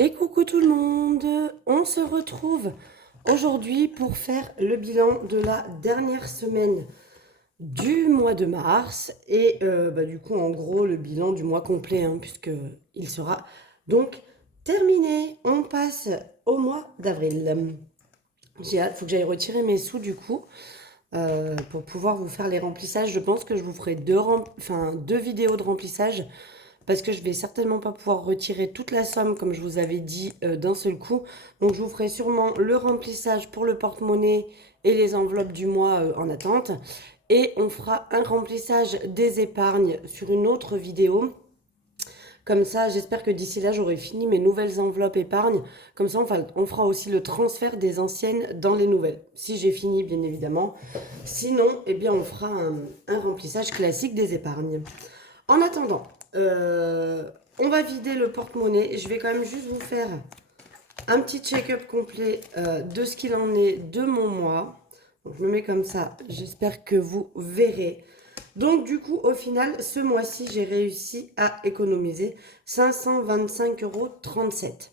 Et coucou tout le monde, on se retrouve aujourd'hui pour faire le bilan de la dernière semaine du mois de mars et du coup en gros le bilan du mois complet puisque il sera donc terminé. On passe au mois d'avril. J'ai hâte, faut que j'aille retirer mes sous du coup pour pouvoir vous faire les remplissages. Je pense que je vous ferai deux vidéos de remplissage parce que je vais certainement pas pouvoir retirer toute la somme comme je vous avais dit d'un seul coup. Donc je vous ferai sûrement le remplissage pour le porte-monnaie et les enveloppes du mois en attente. Et on fera un remplissage des épargnes sur une autre vidéo. Comme ça, j'espère que d'ici là, j'aurai fini mes nouvelles enveloppes épargnes. Comme ça, on fera aussi le transfert des anciennes dans les nouvelles. Si j'ai fini, bien évidemment. Sinon, eh bien, on fera un remplissage classique des épargnes. En attendant, on va vider le porte-monnaie. Je vais quand même juste vous faire un petit check-up complet de ce qu'il en est de mon mois. Donc, je me mets comme ça. J'espère que vous verrez. Donc du coup, au final, ce mois-ci, j'ai réussi à économiser 525,37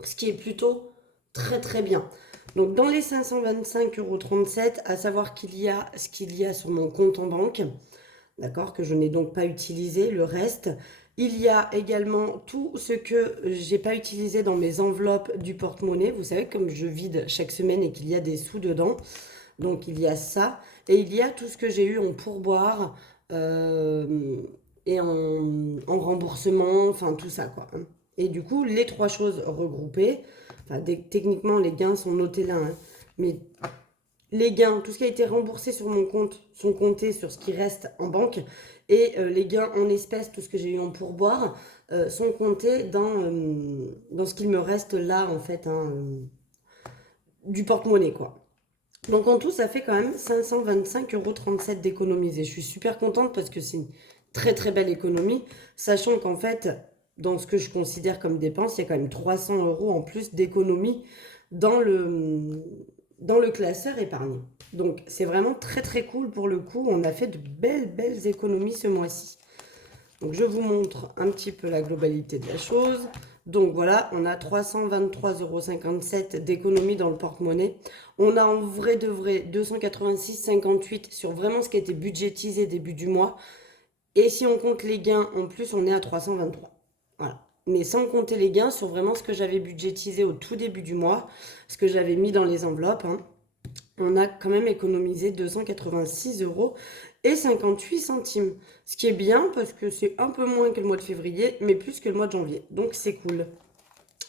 €. Ce qui est plutôt très très bien. Donc dans les 525,37 €, à savoir qu'il y a ce qu'il y a sur mon compte en banque, d'accord, que je n'ai donc pas utilisé, le reste. Il y a également tout ce que j'ai pas utilisé dans mes enveloppes du porte-monnaie. Vous savez, comme je vide chaque semaine et qu'il y a des sous dedans. Donc il y a ça. Et il y a tout ce que j'ai eu en pourboire et en remboursement, enfin tout ça quoi. Et du coup, les trois choses regroupées, enfin, techniquement les gains sont notés là, mais les gains, tout ce qui a été remboursé sur mon compte, sont comptés sur ce qui reste en banque. Et les gains en espèces, tout ce que j'ai eu en pourboire, sont comptés dans ce qu'il me reste là, en fait, du porte-monnaie, quoi. Donc en tout, ça fait quand même 525,37 € d'économiser. Je suis super contente parce que c'est une très très belle économie, sachant qu'en fait, dans ce que je considère comme dépense, il y a quand même 300 € en plus d'économie dans le classeur épargne. Donc c'est vraiment très très cool pour le coup. On a fait de belles belles économies ce mois-ci. Donc je vous montre un petit peu la globalité de la chose. Donc voilà, on a 323,57 € d'économie dans le porte-monnaie. On a en vrai de vrai 286,58 € sur vraiment ce qui a été budgétisé début du mois. Et si on compte les gains en plus, on est à 323. Voilà. Mais sans compter les gains sur vraiment ce que j'avais budgétisé au tout début du mois, ce que j'avais mis dans les enveloppes, on a quand même économisé 286,58 €. Ce qui est bien parce que c'est un peu moins que le mois de février, mais plus que le mois de janvier. Donc c'est cool.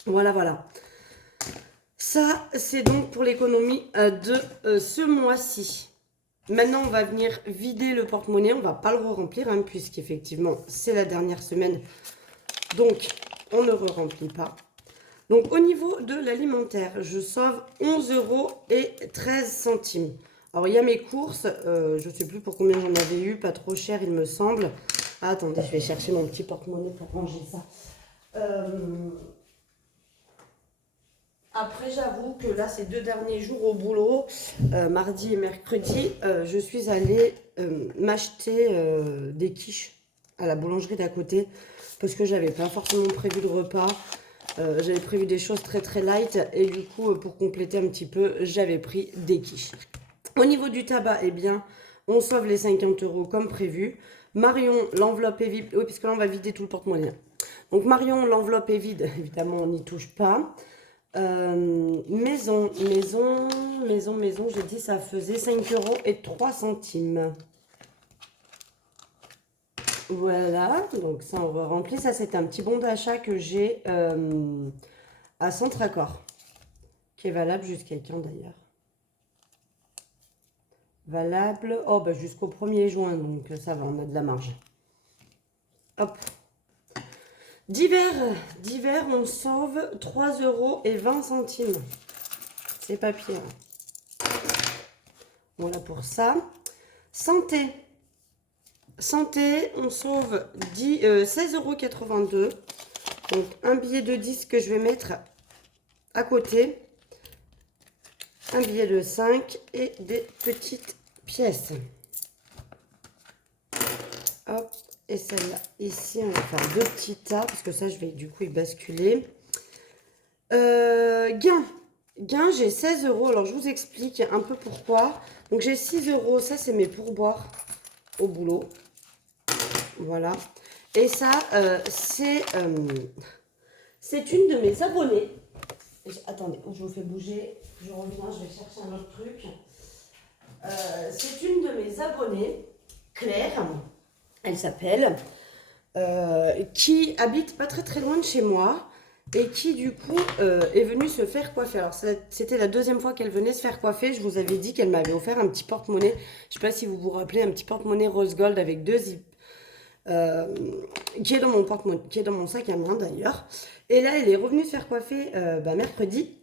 Voilà, voilà. Ça, c'est donc pour l'économie de ce mois-ci. Maintenant, on va venir vider le porte-monnaie. On va pas le remplir puisqu'effectivement, c'est la dernière semaine. Donc, on ne remplit pas. Donc, au niveau de l'alimentaire, je sauve 11,13 €. Alors, il y a mes courses. Je ne sais plus pour combien j'en avais eu. Pas trop cher, il me semble. Ah, attendez, je vais chercher mon petit porte-monnaie pour ranger ça. Après, j'avoue que là, ces 2 derniers jours au boulot, mardi et mercredi, je suis allée m'acheter des quiches à la boulangerie d'à côté parce que j'avais pas forcément prévu de repas. J'avais prévu des choses très très light et du coup, pour compléter un petit peu, j'avais pris des quiches. Au niveau du tabac, eh bien, on sauve les 50 € comme prévu. Marion, l'enveloppe est vide. Oui, puisque là, on va vider tout le porte-monnaie. Donc, Marion, l'enveloppe est vide. Évidemment, on n'y touche pas. Maison, j'ai dit ça faisait 5,03 €. Voilà, donc ça on remplit. Ça c'est un petit bon d'achat que j'ai à Centre Accord, qui est valable jusqu'à quand d'ailleurs? Valable, oh bah jusqu'au 1er juin, donc ça va, on a de la marge. Hop. Divers, on sauve 3,20 €. C'est pas pire. Voilà pour ça. Santé, on sauve 16,82 €. Donc un billet de 10 que je vais mettre à côté. Un billet de 5 et des petites pièces. Hop, et celle-là, ici, on va faire deux petits tas, parce que ça, je vais du coup y basculer. Gain. Gain, j'ai 16 euros. Alors, je vous explique un peu pourquoi. Donc, j'ai 6 euros. Ça, c'est mes pourboires au boulot. Voilà. Et ça, c'est une de mes abonnées. Attendez, je vous fais bouger. Je reviens, je vais chercher un autre truc. C'est une de mes abonnées, Claire, elle s'appelle, qui habite pas très très loin de chez moi et qui du coup est venue se faire coiffer. Alors c'était la deuxième fois qu'elle venait se faire coiffer. Je vous avais dit qu'elle m'avait offert un petit porte-monnaie. Je sais pas si vous vous rappelez, un petit porte-monnaie rose gold avec deux zips. Qui est dans mon porte-monnaie, qui est dans mon sac à main d'ailleurs. Et là, elle est revenue se faire coiffer mercredi.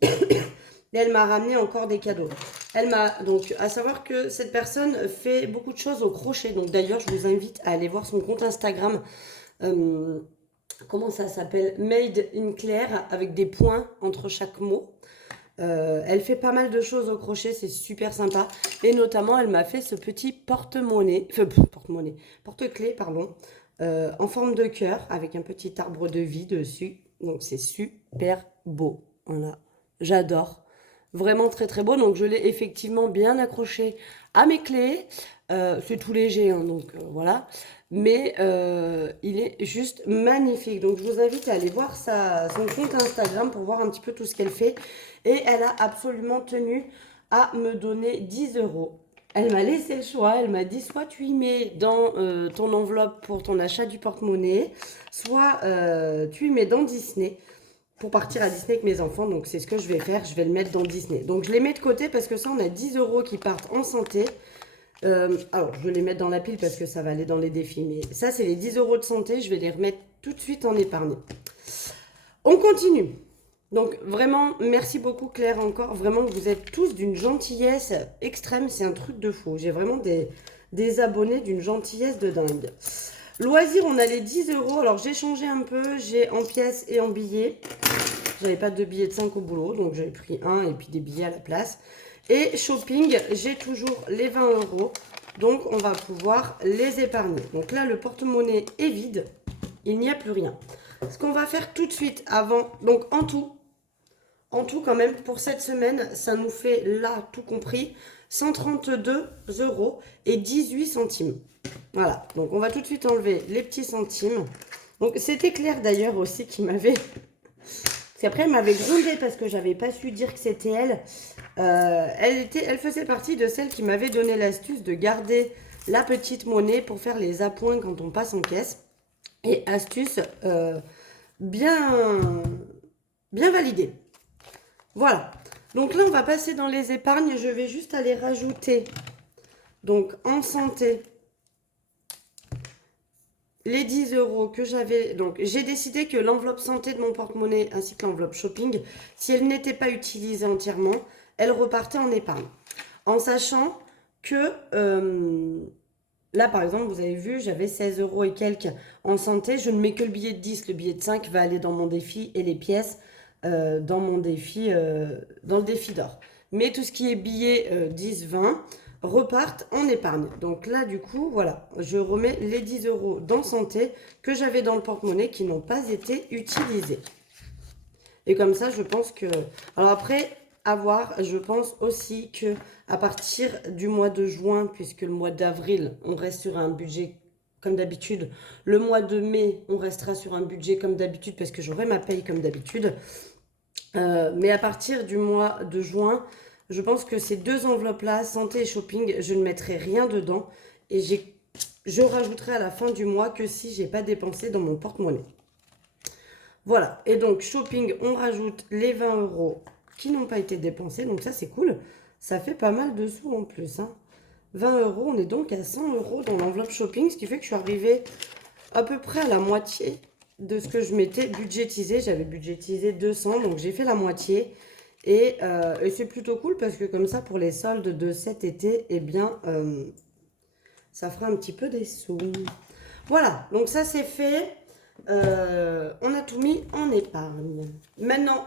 Et elle m'a ramené encore des cadeaux. Elle m'a donc, à savoir que cette personne fait beaucoup de choses au crochet. Donc d'ailleurs, je vous invite à aller voir son compte Instagram. Comment ça s'appelle? Made in Claire, avec des points entre chaque mot. Elle fait pas mal de choses au crochet, c'est super sympa. Et notamment, elle m'a fait ce petit porte-monnaie, porte-clés, pardon, en forme de cœur, avec un petit arbre de vie dessus. Donc c'est super beau. Voilà, j'adore. Vraiment très très beau. Donc je l'ai effectivement bien accroché à mes clés. C'est tout léger, hein, donc voilà. Mais il est juste magnifique. Donc je vous invite à aller voir son compte Instagram pour voir un petit peu tout ce qu'elle fait. Et elle a absolument tenu à me donner 10 euros. Elle m'a laissé le choix. Elle m'a dit soit tu y mets dans ton enveloppe pour ton achat du porte-monnaie, soit tu y mets dans Disney pour partir à Disney avec mes enfants. Donc c'est ce que je vais faire, je vais le mettre dans Disney. Donc je les mets de côté parce que ça, on a 10 euros qui partent en santé. Alors je vais les mettre dans la pile parce que ça va aller dans les défis. Mais ça, c'est les 10 euros de santé, je vais les remettre tout de suite en épargne. On continue. Donc vraiment, merci beaucoup Claire encore. Vraiment, vous êtes tous d'une gentillesse extrême, c'est un truc de fou. J'ai vraiment des abonnés d'une gentillesse de dingue. Loisirs, on a les 10 euros. Alors j'ai changé un peu, j'ai en pièces et en billets. J'avais pas de billets de 5 au boulot, donc j'avais pris un et puis des billets à la place. Et shopping, j'ai toujours les 20 euros. Donc on va pouvoir les épargner. Donc là, le porte-monnaie est vide. Il n'y a plus rien. Ce qu'on va faire tout de suite avant, donc en tout quand même, pour cette semaine, ça nous fait là, tout compris, 132 euros et 18 centimes. Voilà, donc on va tout de suite enlever les petits centimes. Donc c'était Claire d'ailleurs aussi qui m'avait... Parce qu'après elle m'avait grondé parce que j'avais pas su dire que c'était elle. Elle faisait partie de celles qui m'avaient donné l'astuce de garder la petite monnaie pour faire les appoints quand on passe en caisse. Et astuce bien validée. Voilà. Donc là, on va passer dans les épargnes. Je vais juste aller rajouter, donc en santé, les 10 euros que j'avais. Donc j'ai décidé que l'enveloppe santé de mon porte-monnaie ainsi que l'enveloppe shopping, si elle n'était pas utilisée entièrement, elle repartait en épargne. En sachant que là, par exemple, vous avez vu, j'avais 16 euros et quelques en santé. Je ne mets que le billet de 10. Le billet de 5 va aller dans mon défi et les pièces dans mon défi, dans le défi d'or. Mais tout ce qui est billets 10, 20 repartent en épargne. Donc là, du coup, voilà, je remets les 10 euros dans santé que j'avais dans le porte-monnaie qui n'ont pas été utilisés. Et comme ça, je pense que... Alors après, à voir, je pense aussi que à partir du mois de juin, puisque le mois d'avril, on reste sur un budget comme d'habitude. Le mois de mai, on restera sur un budget comme d'habitude parce que j'aurai ma paye comme d'habitude. Mais à partir du mois de juin, je pense que ces deux enveloppes-là, santé et shopping, je ne mettrai rien dedans. Et je rajouterai à la fin du mois que si j'ai pas dépensé dans mon porte-monnaie. Voilà. Et donc, shopping, on rajoute les 20 euros qui n'ont pas été dépensés. Donc ça, c'est cool. Ça fait pas mal de sous en plus. 20 euros, on est donc à 100 euros dans l'enveloppe shopping, ce qui fait que je suis arrivée à peu près à la moitié de ce que je m'étais budgétisé. J'avais budgétisé 200, donc j'ai fait la moitié. Et c'est plutôt cool parce que comme ça, pour les soldes de cet été, eh bien, ça fera un petit peu des sous. Voilà, donc ça c'est fait. On a tout mis en épargne. Maintenant,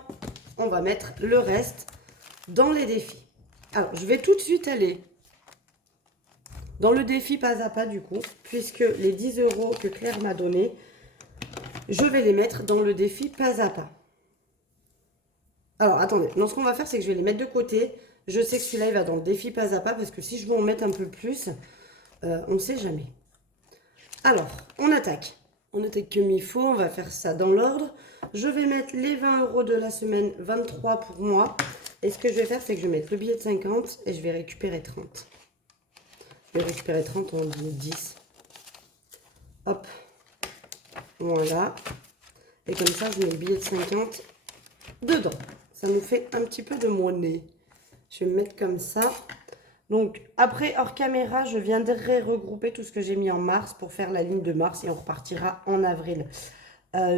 on va mettre le reste dans les défis. Alors, je vais tout de suite aller dans le défi pas à pas du coup, puisque les 10 euros que Claire m'a donné, je vais les mettre dans le défi pas à pas. Alors, attendez. Non, ce qu'on va faire, c'est que je vais les mettre de côté. Je sais que celui-là, il va dans le défi pas à pas, parce que si je veux en mettre un peu plus, on ne sait jamais. Alors, on attaque. On attaque comme il faut, on va faire ça dans l'ordre. Je vais mettre les 20 € de la semaine 23 pour moi. Et ce que je vais faire, c'est que je vais mettre le billet de 50 et je vais récupérer 30. Je vais récupérer 30 en 10. Hop. Voilà. Et comme ça, je mets le billet de 50 dedans. Ça nous fait un petit peu de monnaie. Je vais me mettre comme ça. Donc, après, hors caméra, je viendrai regrouper tout ce que j'ai mis en mars pour faire la ligne de mars et on repartira en avril.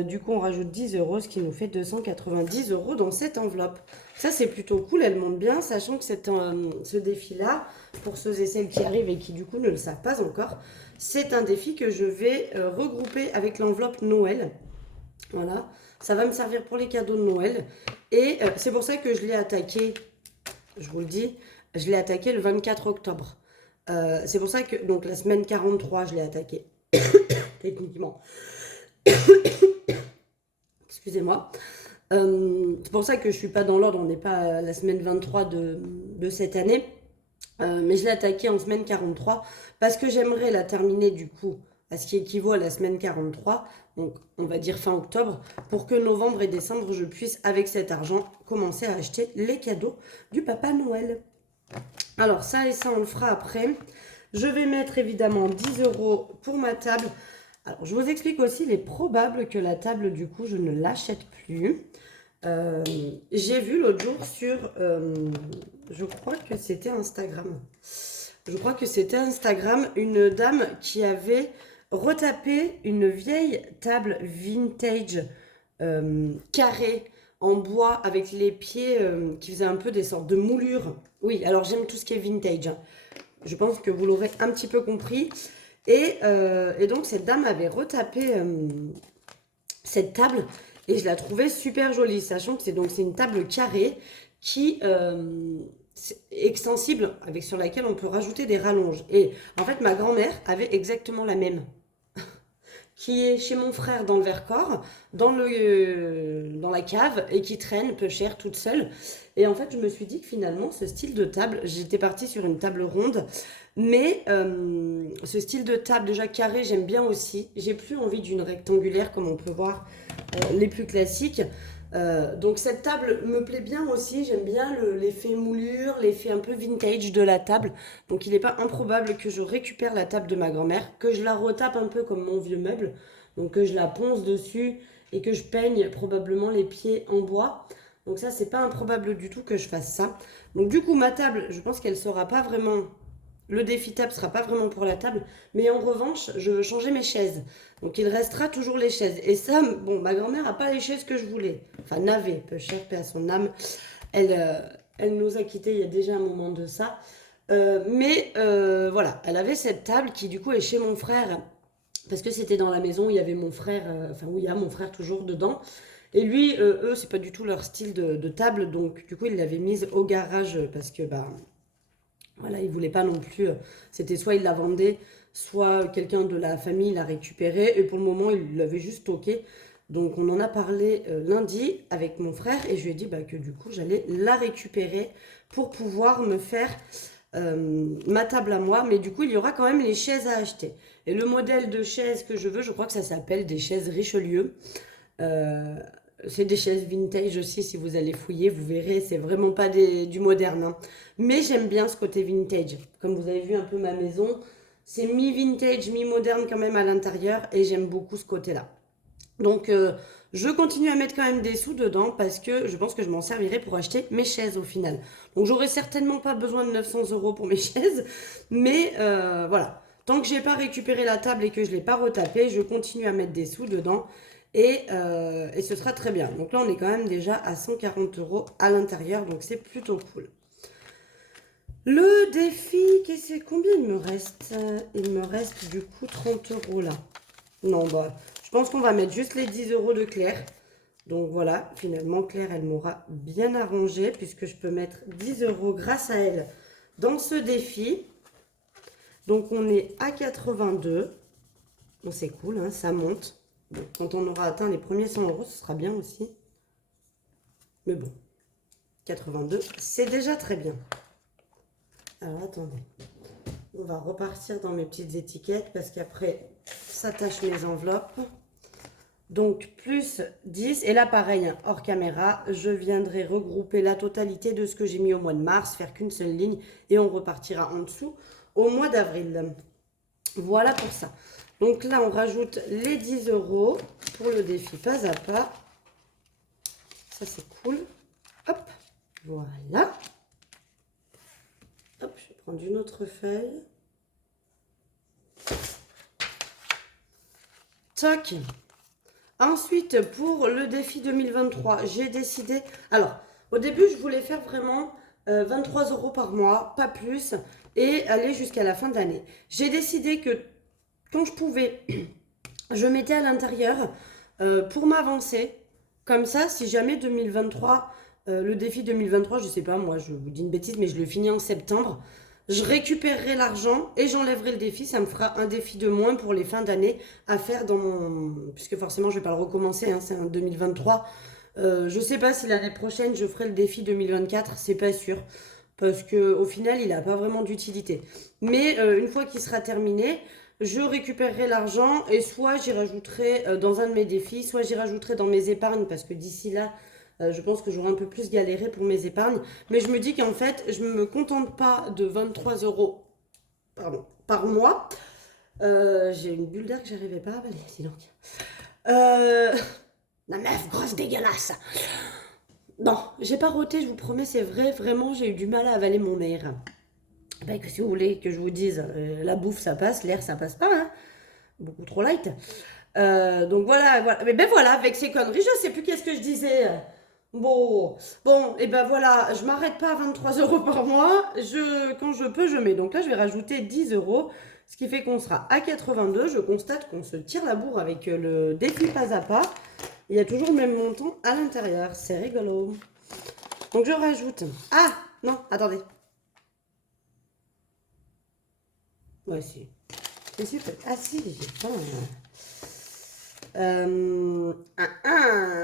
Du coup, on rajoute 10 €, ce qui nous fait 290 € dans cette enveloppe. Ça, c'est plutôt cool, elle monte bien, sachant que ce défi-là, pour ceux et celles qui arrivent et qui, du coup, ne le savent pas encore, c'est un défi que je vais regrouper avec l'enveloppe Noël. Voilà, ça va me servir pour les cadeaux de Noël. Et c'est pour ça que je l'ai attaqué, je vous le dis, je l'ai attaqué le 24 octobre. C'est pour ça que, donc la semaine 43, je l'ai attaqué, techniquement. Excusez-moi. C'est pour ça que je ne suis pas dans l'ordre, on n'est pas à la semaine 23 de cette année. Mais je l'ai attaqué en semaine 43 parce que j'aimerais la terminer du coup à ce qui équivaut à la semaine 43, donc on va dire fin octobre, pour que novembre et décembre, je puisse avec cet argent commencer à acheter les cadeaux du Papa Noël. Alors ça et ça, on le fera après. Je vais mettre évidemment 10 € pour ma table. Alors je vous explique aussi, il est probable que la table du coup, je ne l'achète plus. J'ai vu l'autre jour sur, je crois que c'était Instagram. Je crois que c'était Instagram, une dame qui avait retapé une vieille table vintage carrée en bois avec les pieds qui faisaient un peu des sortes de moulures. Oui, alors j'aime tout ce qui est vintage, hein. Je pense que vous l'aurez un petit peu compris. Et donc cette dame avait retapé cette table et je la trouvais super jolie, sachant que c'est une table carrée qui extensible, avec sur laquelle on peut rajouter des rallonges. Et en fait, ma grand-mère avait exactement la même, qui est chez mon frère dans le Vercors, dans la cave, et qui traîne peu cher toute seule. Et en fait, je me suis dit que finalement, ce style de table, j'étais partie sur une table ronde, mais ce style de table déjà carré, j'aime bien aussi. J'ai plus envie d'une rectangulaire comme on peut voir les plus classiques. Donc cette table me plaît bien aussi, j'aime bien l'effet moulure, l'effet un peu vintage de la table. Donc il n'est pas improbable que je récupère la table de ma grand-mère, que je la retape un peu comme mon vieux meuble, donc que je la ponce dessus et que je peigne probablement les pieds en bois. Donc ça, c'est pas improbable du tout que je fasse ça. Donc du coup, ma table, je pense qu'elle sera pas vraiment... Le défi table sera pas vraiment pour la table, mais en revanche, je veux changer mes chaises. Donc il restera toujours les chaises. Et ça, bon, ma grand-mère n'a pas les chaises que je voulais. Enfin, n'avait, peu cher, paix à son âme. Elle nous a quittés il y a déjà un moment de ça. Mais voilà, elle avait cette table qui du coup est chez mon frère. Parce que c'était dans la maison où il y avait mon frère, enfin où il y a mon frère toujours dedans. Et lui, eux, c'est pas du tout leur style de table. Donc du coup, il l'avait mise au garage parce que bah... Voilà, il voulait pas non plus. C'était soit il la vendait, soit quelqu'un de la famille l'a récupérée. Et pour le moment, il l'avait juste stocké. Donc on en a parlé lundi avec mon frère et je lui ai dit bah, que du coup j'allais la récupérer pour pouvoir me faire ma table à moi. Mais du coup, il y aura quand même les chaises à acheter. Et le modèle de chaise que je veux, je crois que ça s'appelle des chaises Richelieu. Euh, c'est des chaises vintage aussi, si vous allez fouiller, vous verrez, c'est vraiment pas du moderne, hein. Mais j'aime bien ce côté vintage. Comme vous avez vu un peu ma maison, c'est mi-vintage, mi-moderne quand même à l'intérieur et j'aime beaucoup ce côté-là. Donc je continue à mettre quand même des sous dedans parce que je pense que je m'en servirai pour acheter mes chaises au final. Donc j'aurai certainement pas besoin de 900 € pour mes chaises, mais voilà. Tant que j'ai pas récupéré la table et que je l'ai pas retapée, je continue à mettre des sous dedans et ce sera très bien. Donc là, on est quand même déjà à 140 € à l'intérieur, donc c'est plutôt cool. Le défi, combien il me reste? Il me reste du coup 30 € là. Non, bah, je pense qu'on va mettre juste les 10 € de Claire. Donc voilà, finalement, Claire, elle m'aura bien arrangé puisque je peux mettre 10 € grâce à elle dans ce défi. Donc on est à 82. Bon, c'est cool, hein, ça monte. Bon, quand on aura atteint les premiers 100 €, ce sera bien aussi. Mais bon. 82, c'est déjà très bien. Alors, attendez. On va repartir dans mes petites étiquettes parce qu'après, ça tâche mes enveloppes. Donc, plus 10. Et là, pareil, hein, hors caméra, je viendrai regrouper la totalité de ce que j'ai mis au mois de mars, faire qu'une seule ligne et on repartira en dessous au mois d'avril. Voilà pour ça. Donc là, on rajoute les 10 € pour le défi pas à pas. Ça, c'est cool. Hop, voilà. Hop, je vais prendre une autre feuille. Toc. Ensuite, pour le défi 2023, j'ai décidé... Alors, au début, je voulais faire vraiment 23 € par mois, pas plus, et aller jusqu'à la fin de l'année. J'ai décidé que quand je pouvais, je mettais à l'intérieur pour m'avancer. Comme ça, si jamais 2023, le défi 2023, je sais pas, moi, je vous dis une bêtise, mais je le finis en septembre. Je récupérerai l'argent et j'enlèverai le défi. Ça me fera un défi de moins pour les fins d'année à faire dans mon... Puisque forcément, je vais pas le recommencer, hein, c'est un 2023. Je sais pas si l'année prochaine, je ferai le défi 2024, c'est pas sûr. Parce qu'au final, il n'a pas vraiment d'utilité. Mais une fois qu'il sera terminé, je récupérerai l'argent et soit j'y rajouterai dans un de mes défis, soit j'y rajouterai dans mes épargnes parce que d'ici là, je pense que j'aurai un peu plus galéré pour mes épargnes. Mais je me dis qu'en fait, je ne me contente pas de 23 € par mois. J'ai une bulle d'air que j'arrivais pas à avaler, dis donc. La meuf grosse dégueulasse. Non, j'ai pas roté, je vous promets, c'est vrai, vraiment, j'ai eu du mal à avaler mon air. Ben, que si vous voulez que je vous dise, la bouffe ça passe, l'air ça passe pas, hein. Beaucoup trop light. Donc voilà, voilà. Mais ben voilà, avec ces conneries, je sais plus qu'est-ce que je disais. Bon, et ben voilà, je m'arrête pas à 23 € par mois. Quand je peux, je mets. Donc là, je vais rajouter 10 €, ce qui fait qu'on sera à 82. Je constate qu'on se tire la bourre avec le défi pas à pas. Il y a toujours le même montant à l'intérieur. C'est rigolo. Donc je rajoute. Ah, non, attendez. Ouais, si. Ah si, j'ai pas...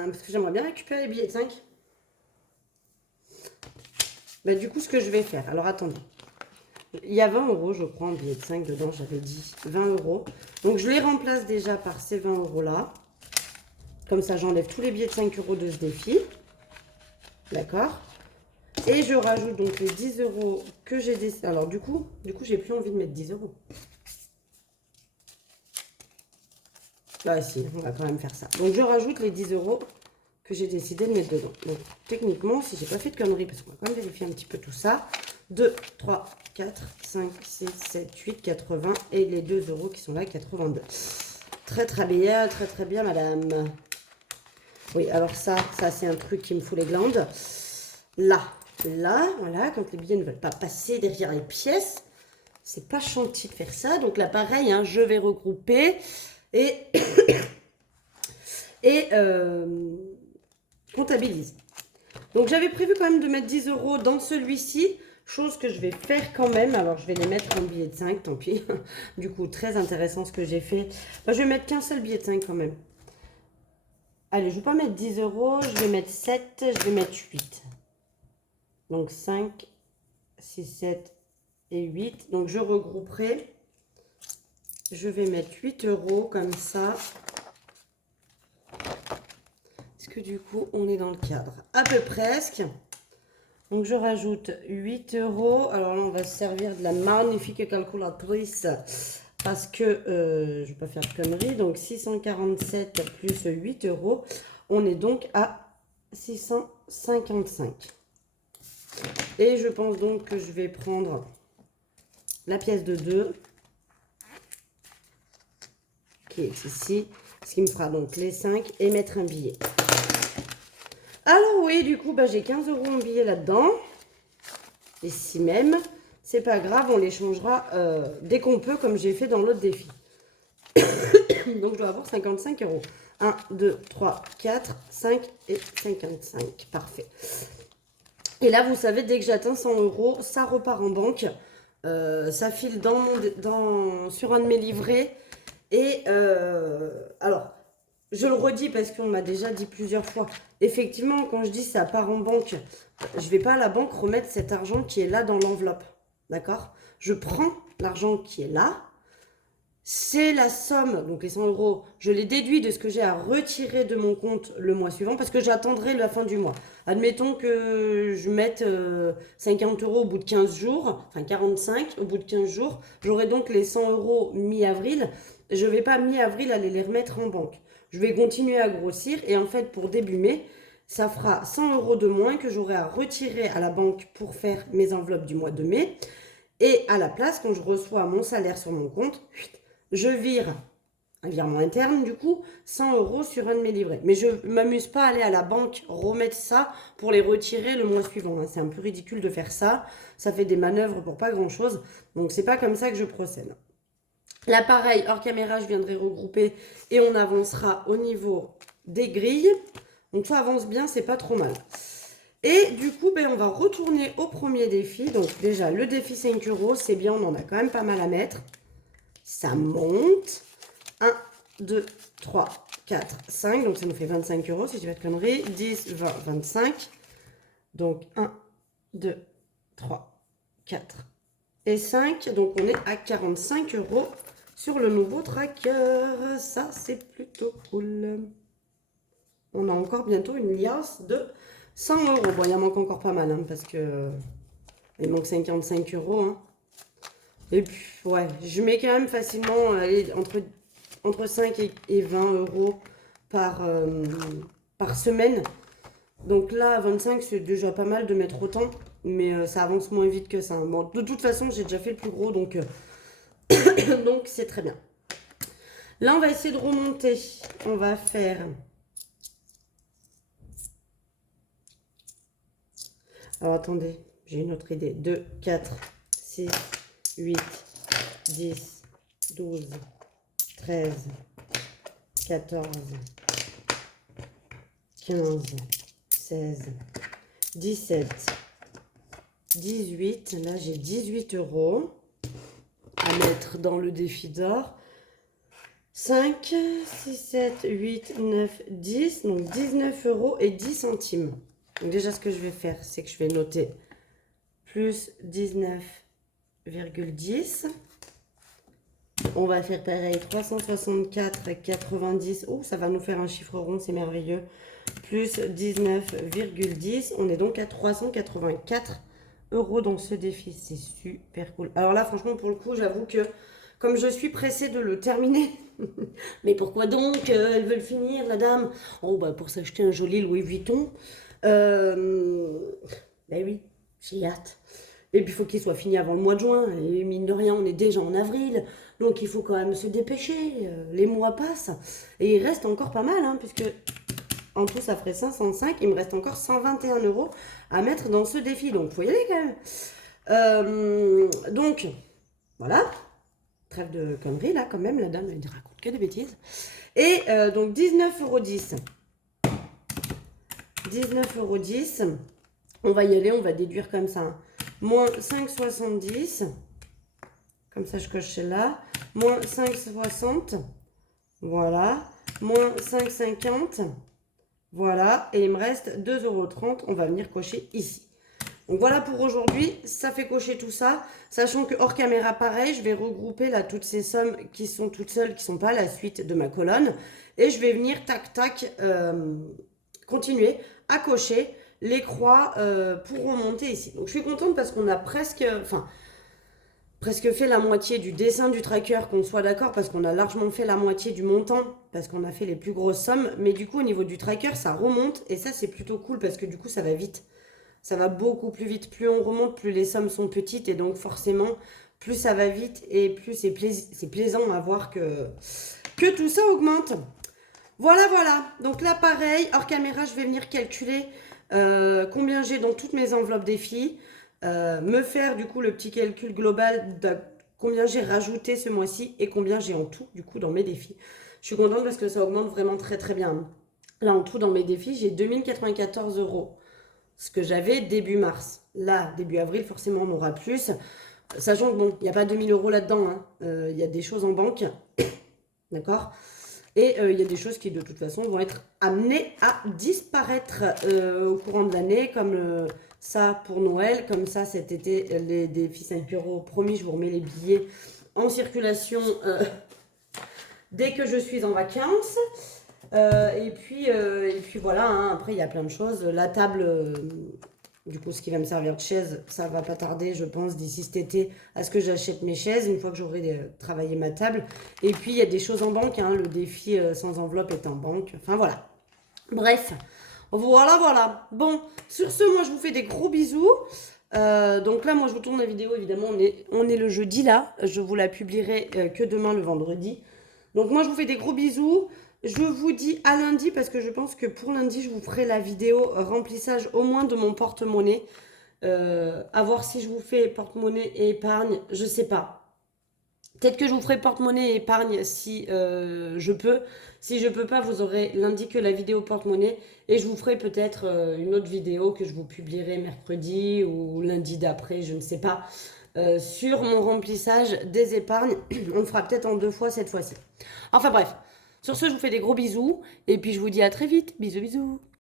parce que j'aimerais bien récupérer les billets de 5. Bah, du coup, ce que je vais faire... Alors, attendez. Il y a 20 € je crois, en billets de 5 dedans, j'avais dit 20 €. Donc, je les remplace déjà par ces 20 € là. Comme ça, j'enlève tous les billets de 5 € de ce défi. D'accord. Et je rajoute donc les 10 € que j'ai décidé. Alors, du coup, j'ai plus envie de mettre 10 €. Bah si, on va quand même faire ça. Donc je rajoute les 10 € que j'ai décidé de mettre dedans. Donc techniquement, si j'ai pas fait de conneries, parce qu'on va quand même vérifier un petit peu tout ça. 2, 3, 4, 5, 6, 7, 8, 80 et les 2 € qui sont là, 82. Très très bien madame. Oui, alors ça c'est un truc qui me fout les glandes. Là, voilà, quand les billets ne veulent pas passer derrière les pièces, c'est pas gentil de faire ça. Donc là pareil, hein, je vais regrouper. Et comptabilise. Donc j'avais prévu quand même de mettre 10 € dans celui-ci, chose que je vais faire quand même. Alors je vais les mettre en billet de 5, tant pis. Du coup, très intéressant ce que j'ai fait. Bah, je vais mettre qu'un seul billet de 5 quand même. Allez, je ne vais pas mettre 10 €, je vais mettre 7, je vais mettre 8. Donc 5, 6, 7 et 8. Donc je regrouperai. Je vais mettre 8 € comme ça. Est-ce que du coup, on est dans le cadre? À peu presque. Donc, je rajoute 8 €. Alors là, on va se servir de la magnifique calculatrice parce que je ne vais pas faire de conneries. Donc, 647 plus 8 €. On est donc à 655. Et je pense donc que je vais prendre la pièce de 2. Qui est ici, ce qui me fera donc les 5 et mettre un billet. Alors oui, du coup, bah, j'ai 15 € en billet là-dedans. Ici même, c'est pas grave, on les changera dès qu'on peut, comme j'ai fait dans l'autre défi. Donc je dois avoir 55 €. 1, 2, 3, 4, 5 et 55. Parfait. Et là, vous savez, dès que j'atteins 100 €, ça repart en banque. Ça file sur un de mes livrets. Et alors, je le redis parce qu'on m'a déjà dit plusieurs fois, effectivement, quand je dis ça part en banque, je vais pas à la banque remettre cet argent qui est là dans l'enveloppe. D'accord? Je prends l'argent qui est là. C'est la somme, donc les 100 euros, je les déduis de ce que j'ai à retirer de mon compte le mois suivant parce que j'attendrai la fin du mois. Admettons que je mette 50 euros au bout de 15 jours, enfin 45 au bout de 15 jours, j'aurai donc les 100 euros mi-avril. Je ne vais pas mi-avril aller les remettre en banque. Je vais continuer à grossir et en fait pour début mai, ça fera 100 euros de moins que j'aurai à retirer à la banque pour faire mes enveloppes du mois de mai. Et à la place, quand je reçois mon salaire sur mon compte, je vire un virement interne, du coup, 100 euros sur un de mes livrets. Mais je ne m'amuse pas à aller à la banque remettre ça pour les retirer le mois suivant. C'est un peu ridicule de faire ça. Ça fait des manœuvres pour pas grand-chose. Donc, c'est pas comme ça que je procède. Là, pareil, hors caméra, je viendrai regrouper et on avancera au niveau des grilles. Donc, ça avance bien, c'est pas trop mal. Et du coup, on va retourner au premier défi. Donc, déjà, le défi 5 euros, c'est bien, on en a quand même pas mal à mettre. Ça monte. 1, 2, 3, 4, 5. Donc, ça nous fait 25 euros, si je dis pas de conneries. 10, 20, 25. Donc, 1, 2, 3, 4 et 5. Donc, on est à 45 euros sur le nouveau tracker. Ça, c'est plutôt cool. On a encore bientôt une liasse de 100 euros. Bon, il en manque encore pas mal, hein, parce que il manque 55 euros. Hein. Et puis, ouais, je mets quand même facilement entre 5 et 20 euros par semaine. Donc là, 25, c'est déjà pas mal de mettre autant, mais ça avance moins vite que ça. Bon, de toute façon, j'ai déjà fait le plus gros, donc donc c'est très bien. Là, on va essayer de remonter. On va faire... Alors, attendez, j'ai une autre idée. 2, 4, 6, 8, 10, 12, 13, 14, 15, 16, 17, 18. Là, j'ai 18 euros à mettre dans le défi d'or. 5, 6, 7, 8, 9, 10. Donc, 19 euros et 10 centimes. Donc, déjà, ce que je vais faire, c'est que je vais noter plus 19,10. On va faire pareil, 364,90. Oh, ça va nous faire un chiffre rond, c'est merveilleux. Plus 19,10. On est donc à 384 euros dans ce défi. C'est super cool. Alors là, franchement, pour le coup, j'avoue que comme je suis pressée de le terminer, mais pourquoi donc elle veut le finir, la dame? Oh, bah pour s'acheter un joli Louis Vuitton. Ben oui, j'ai hâte. Et puis, il faut qu'il soit fini avant le mois de juin. Et mine de rien, on est déjà en avril. Donc, il faut quand même se dépêcher. Les mois passent. Et il reste encore pas mal, hein, puisque en tout, ça ferait 505. Il me reste encore 121 euros à mettre dans ce défi. Donc, il faut y aller quand même. Donc, voilà. Trêve de conneries, là, quand même. La dame, elle raconte que des bêtises. Et donc, 19,10 €. 19,10 €. On va y aller, on va déduire comme ça. Hein. Moins 5,70. Comme ça, je coche celle-là. Moins 5,60. Voilà. Moins 5,50. Voilà. Et il me reste 2,30 €. On va venir cocher ici. Donc voilà pour aujourd'hui. Ça fait cocher tout ça. Sachant que hors caméra, pareil, je vais regrouper là toutes ces sommes qui sont toutes seules, qui ne sont pas à la suite de ma colonne. Et je vais venir, tac, tac, continuer à cocher les croix pour remonter ici. Donc je suis contente parce qu'on a presque fait la moitié du dessin du tracker, qu'on soit d'accord, parce qu'on a largement fait la moitié du montant, parce qu'on a fait les plus grosses sommes. Mais du coup, au niveau du tracker, ça remonte. Et ça, c'est plutôt cool parce que du coup, ça va vite. Ça va beaucoup plus vite. Plus on remonte, plus les sommes sont petites. Et donc, forcément, plus ça va vite et plus c'est plaisant à voir que tout ça augmente. Voilà, voilà. Donc là, pareil, hors caméra, je vais venir calculer combien j'ai dans toutes mes enveloppes défis. Me faire, du coup, le petit calcul global de combien j'ai rajouté ce mois-ci et combien j'ai en tout, du coup, dans mes défis. Je suis contente parce que ça augmente vraiment très, très bien. Là, en tout, dans mes défis, j'ai 2094 €. Ce que j'avais début mars. Là, début avril, forcément, on aura plus. Sachant que, bon, il n'y a pas 2000 € là-dedans. Hein. Y a des choses en banque. D'accord ? Et il y a des choses qui, de toute façon, vont être amenées à disparaître au courant de l'année, comme ça pour Noël, comme ça cet été, les défis 5 euros. Promis, je vous remets les billets en circulation dès que je suis en vacances. Et puis voilà, hein, après il y a plein de choses. La table, du coup, ce qui va me servir de chaise, ça va pas tarder, je pense, d'ici cet été, à ce que j'achète mes chaises, une fois que j'aurai travaillé ma table. Et puis il y a des choses en banque, hein, le défi sans enveloppe est en banque. Enfin voilà. Bref, voilà. Bon, sur ce, moi je vous fais des gros bisous. Donc là, moi je vous tourne la vidéo, évidemment, on est le jeudi là. Je vous la publierai que demain, le vendredi. Donc moi je vous fais des gros bisous. Je vous dis à lundi parce que je pense que pour lundi, je vous ferai la vidéo remplissage au moins de mon porte-monnaie. À voir si je vous fais porte-monnaie et épargne, je sais pas. Peut-être que je vous ferai porte-monnaie et épargne si je peux. Si je peux pas, vous aurez lundi que la vidéo porte-monnaie. Et je vous ferai peut-être une autre vidéo que je vous publierai mercredi ou lundi d'après, je ne sais pas. Sur mon remplissage des épargnes. On le fera peut-être en 2 fois cette fois-ci. Enfin bref. Sur ce, je vous fais des gros bisous. Et puis je vous dis à très vite. Bisous, bisous.